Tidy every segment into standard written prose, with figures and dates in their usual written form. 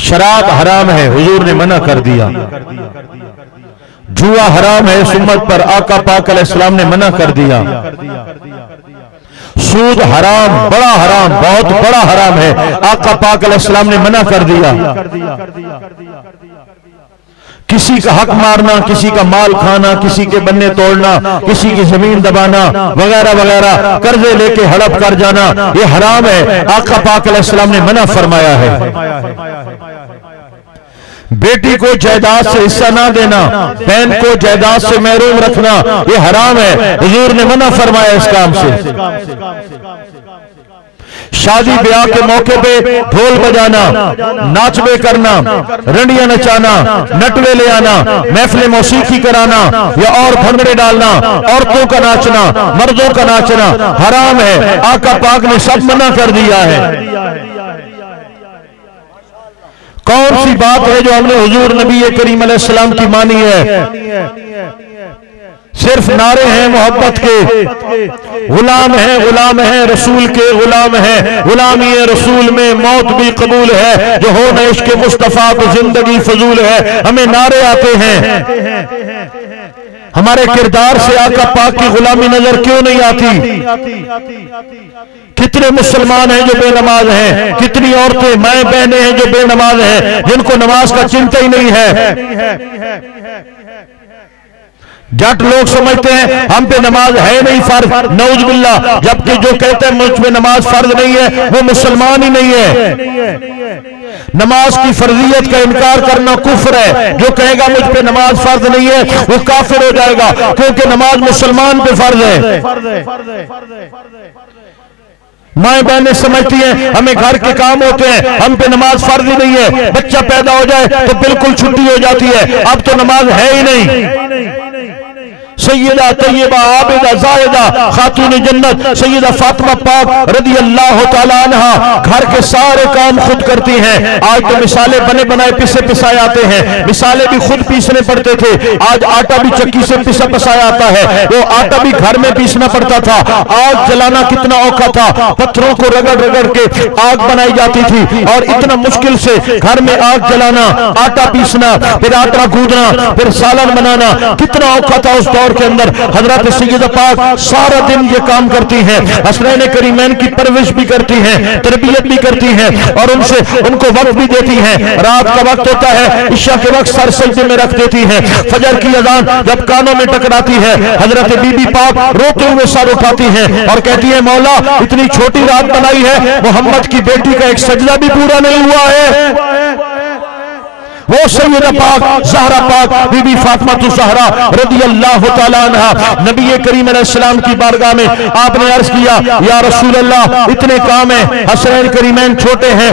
शराब हराम है, हुजूर ने मना कर दिया। जुआ हराम है, इस उम्मत पर आका पाक अलैहिस्सलाम ने मना कर दिया। सूद हराम, बड़ा हराम, बहुत बड़ा हराम है, आका पाक अलैहिस्सलाम ने मना कर दिया। किसी का हक मारना, किसी का माल खाना, किसी के बन्ने तोड़ना, किसी की जमीन दबाना वगैरह वगैरह, कर्जे लेके हड़प कर जाना, ये हराम है, आका पाक अलैहिस्सलाम ने मना फरमाया है। बेटी को जायदाद से हिस्सा ना देना, बहन को जायदाद से महरूम रखना, ये हराम है, हुजूर ने मना फरमाया इस काम से। शादी ब्याह के मौके पे ढोल बजाना, नाचबे करना, रंडियां नचाना, नटवे ले आना, महफिल मौसीकी कराना या और भंगड़े डालना, औरतों का नाचना, मर्दों का नाचना हराम है, आका पाक ने सब मना कर दिया है। कौन सी बात है जो हमने हुजूर नबी करीम अलैहिस्सलाम की मानी है? सिर्फ नारे हैं मोहब्बत के, गुलाम है रसूल के, गुलाम है, गुलामी रसूल में मौत भी कबूल है, जो हो न इश्क़ मुस्तफा तो जिंदगी फजूल है। हमें नारे आते हैं, हमारे किरदार से आका पाक की गुलामी नजर क्यों नहीं आती? कितने मुसलमान हैं जो बेनमाज हैं, कितनी औरतें माएं बहनें हैं जो बेनमाज हैं, जिनको नमाज का चिंता ही नहीं है। जट लोग समझते हैं हम पे नमाज है नहीं फर्ज, नऊज बिल्ला, जबकि जो कहते हैं मुझ पे नमाज फर्ज नहीं है वो मुसलमान ही नहीं है। नमाज की फर्जियत का इनकार करना कुफ्र है, जो कहेगा मुझ पे नमाज फर्ज नहीं है वो काफिर हो जाएगा, क्योंकि नमाज मुसलमान पे फर्ज है। माएं बहनें समझती हैं हमें घर के काम होते हैं, हम पे नमाज फर्ज ही नहीं है, बच्चा पैदा हो जाए तो बिल्कुल छुट्टी हो जाती है, अब तो नमाज है ही नहीं। सैयदा तैयबा आबिदा जाहिदा खातून जन्नत सैयदा फातिमा पाक रदी अल्लाह तआला अन्हा घर के सारे काम खुद करती हैं। आज तो मिसाले बने बनाए पिसे पिसाए आते हैं, मिसाले भी खुद पीसने पड़ते थे, आज आटा भी चक्की से पिसा पिसाया आता है, वो आटा भी घर में पीसना पड़ता था। आग जलाना कितना औखा था, पत्थरों को रगड़ रगड़ के आग बनाई जाती थी, और इतना मुश्किल से घर में आग जलाना, आटा पीसना, फिर आटा गूंदना, फिर सालन बनाना कितना औखा था उस दौर के अंदर। हजरत सैयदा पाक सारा दिन ये काम करती हैं, हसनैन करीमैन की परवरिश भी करती हैं, तरबियत भी करती हैं, और उनसे उनको वक्त भी देती हैं। रात का वक्त होता है, इशा के वक्त सर सजदे में रख देती हैं, फजर की अजान जब कानों में टकराती है, हजरत बीबी पाक रोते हुए सर उठाती हैं और कहती है मौला इतनी छोटी रात बनाई है, मोहम्मद की बेटी का एक सजदा भी पूरा नहीं हुआ है। वो सैयदा पाक ज़हरा पाक बीबी फातिमा ज़हरा रज़ी अल्लाह तआला अन्हा नबी करीम अलैहिस्सलाम की बारगाह में आपने अर्ज किया या रसूल अल्लाह इतने काम है, हसनैन करीमैन छोटे हैं,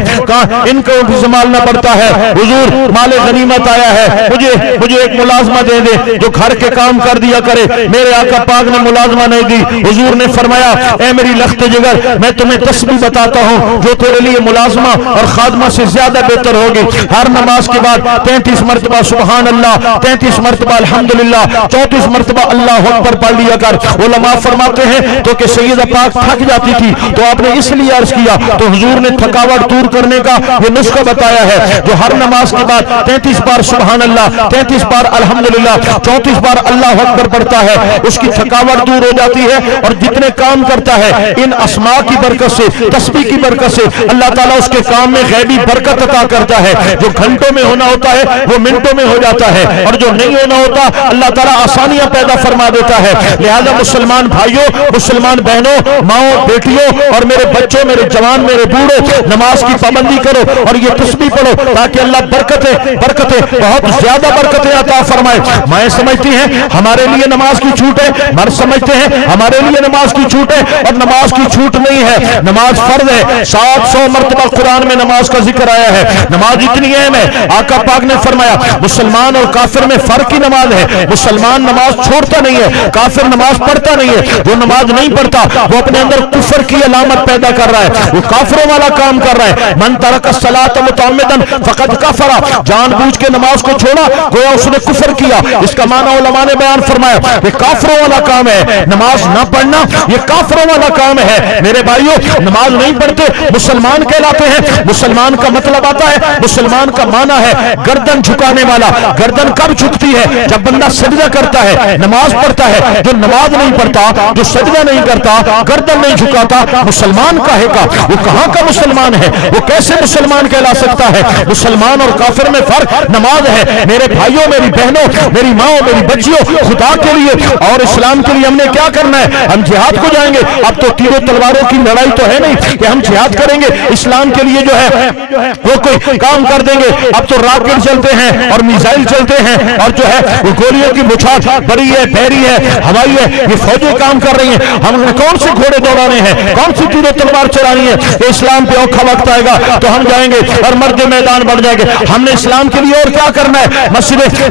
इनको भी संभालना पड़ता है, हुजूर माले गनीमत आया है, मुझे एक मुलाजमा दे दे जो घर के काम कर दिया करे। मेरे आका पाक ने मुलाजमा नहीं दी, हुजूर ने फरमाया ए मेरी लख्त जिगर मैं तुम्हें तस्बीह बताता हूँ जो तेरे लिए मुलाजमा और खादमा से ज्यादा बेहतर होगी। हर नमाज के बाद 33 मरतबा सुबहान अल्लाह, 33 मरतबा अल्हम्दुलिल्लाह, 34 मरतबा अल्लाह अकबर पढ़ लिया कर। उलमा फरमाते हैं तो कि सैयदा पाक थक जाती थी तो आपने इसलिए अर्ज किया, तो हुजूर ने थकावट दूर करने का ये नुस्खा बताया है, जो हर नमाज के बाद 33 बार सुबहान अल्लाह, 33 बार अल्हम्दुलिल्लाह, 34 बार अल्लाह अकबर पढ़ता है, उसकी थकावट दूर हो जाती है, और जितने काम करता है इन अस्मा की बरकत से, तस्बीह की बरकत से अल्लाह ताला उसके काम में गैबी बरकत अता करता है। जो घंटों में होना होता है वो मिनटों में हो जाता है, और जो नहीं होना होता अल्लाह ताला आसानियां पैदा फरमा देता है। लिहाजा मुसलमान भाइयों, मुसलमान बहनों, माओ, बेटियों और मेरे बच्चों, मेरे जवान, मेरे बूढ़े, नमाज की पाबंदी करो और ये तस्बीह पढ़ो ताकि अल्लाह बरकतें बहुत ज्यादा बरकतें अता फरमाए। माएं समझती हैं हमारे लिए नमाज की छूट है, मर्द समझते हैं हमारे लिए नमाज की छूट है, और नमाज की छूट नहीं है, नमाज फर्ज है। 700 मरतबा कुरान में नमाज का जिक्र आया है। नमाज इतनी अहम है, आका पाक ने फरमाया मुसलमान और काफिर में फर्क ही नमाज है। मुसलमान नमाज छोड़ता नहीं है, काफिर नमाज पढ़ता नहीं है। जो नमाज नहीं पढ़ता वो अपने अंदर कुफर की अलामत पैदा कर रहा है, वो काफिरों वाला काम कर रहा है। मन तरक सलात मुतअम्मिदन फकद कफरा, जानबूझ के नमाज को छोड़ा गोया उसने कुफर किया। इसका माना उलमा ने बयान फरमाया ये काफिरों वाला काम है, नमाज ना पढ़ना ये काफिरों वाला काम है। मेरे भाइयों, नमाज नहीं पढ़ते मुसलमान कहलाते हैं। मुसलमान का मतलब आता है, मुसलमान का माना है गर्दन झुकाने वाला। गर्दन कब झुकती है? जब बंदा सजदा करता है, नमाज पढ़ता है। जो नमाज नहीं पढ़ता, जो सजदा नहीं करता, गर्दन नहीं झुकाता, मुसलमान कहेगा वो कहां का मुसलमान है? वो कैसे मुसलमान कहला सकता है? मुसलमान और काफिर में फर्क नमाज है। मेरे भाइयों, मेरी बहनों, मेरी माओ, मेरी बच्चियों, खुदा के लिए और इस्लाम के लिए हमने क्या करना है? हम जिहाद को जाएंगे। अब तो तीरों तलवारों की लड़ाई तो है नहीं कि हम जिहाद करेंगे। इस्लाम के लिए जो है वो कोई काम कर देंगे। अब तो रॉकेट चलते हैं और मिसाइल चलते हैं और जो है वो गोलियों की मुछात बड़ी है, बहरी है, हवाई है, ये फौजें काम कर रही हैं। हमने कौन से घोड़े दौड़ाने हैं, कौन सी तीरों तलवार चलानी है? तो इस्लाम पे औखा वक्त आएगा तो हम जाएंगे और मर्द मैदान बढ़ जाएंगे। हमने इस्लाम के लिए और क्या करना है?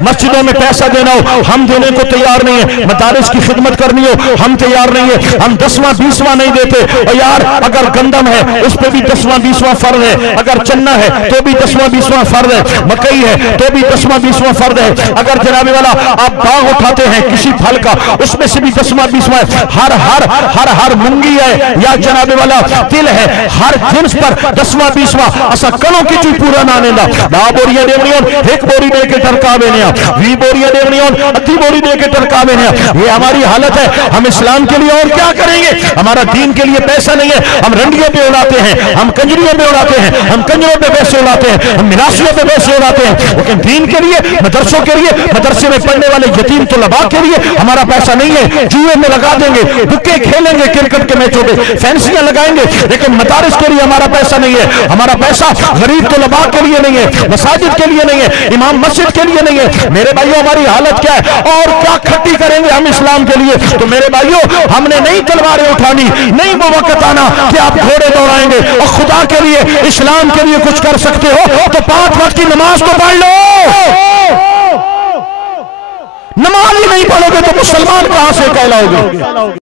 मस्जिदों में पैसा देना हो, हम देने को तैयार नहीं है। मदारिस की खिदमत करनी हो, हम तैयार नहीं है। हम 10वां 20वां नहीं देते। और यार, अगर गंदम है उस पर भी 10वां 20वां फर्ज है, अगर चन्ना है तो भी 10वां 20वां फर्ज है, मकई है तो भी 10वां 20वां फर्ज है। अगर जनाबे वाला आप बाग उठाते हैं किसी फल का, उसमें से भी 10वां 20वां हर हर हर हर मुंगी है या जनाबे वाला तिल है, हर जिन्स पर 10वां 20वां असा कलों की चीज पूरा ना लेना। ना बोरिया देवनियों एक बोरी दे के टरकावे ने, 20 बोरियां देवनियों अद्धी बोरी दे के टरकावे ने। ये हमारी हालत है। हम इस्लाम के लिए और क्या करेंगे? हमारा दीन के लिए पैसा नहीं है। हम रंडियों पे उड़ाते हैं, हम कंजरियों पे उड़ाते हैं, हम कंजरों पे पैसे उड़ाते हैं, हम मिरासियों पे पैसे उड़ाते हैं। लेकिन दीन के लिए, मदरसों के लिए, मदरसे में पढ़ने वाले यतीम तलबा के लिए हमारा पैसा नहीं है। जुए में लगा देंगे, बुक्के खेलेंगे, क्रिकेट के मैचों पे फैंसियां लगाएंगे, लेकिन मदारिस के लिए हमारा पैसा नहीं है। हमारा पैसा गरीब तलबा के लिए नहीं है, मसाजिद के लिए नहीं है, इमाम मस्जिद के लिए नहीं है। मेरे भाइयों, हमारी हालत क्या है? और क्या खट्टी करेंगे हम इस्लाम के लिए? तो मेरे भाइयों, हमने नहीं तलवारें उठानी, नहीं वो वक्त आना कि आप घोड़े दौड़ाएंगे। और खुदा के लिए, इस्लाम के लिए कुछ कर सकते हो तो 5 वक्त की नमाज तो पढ़ लो। नमाज ही नहीं पढ़ोगे तो मुसलमान कहां से कहलाओगे?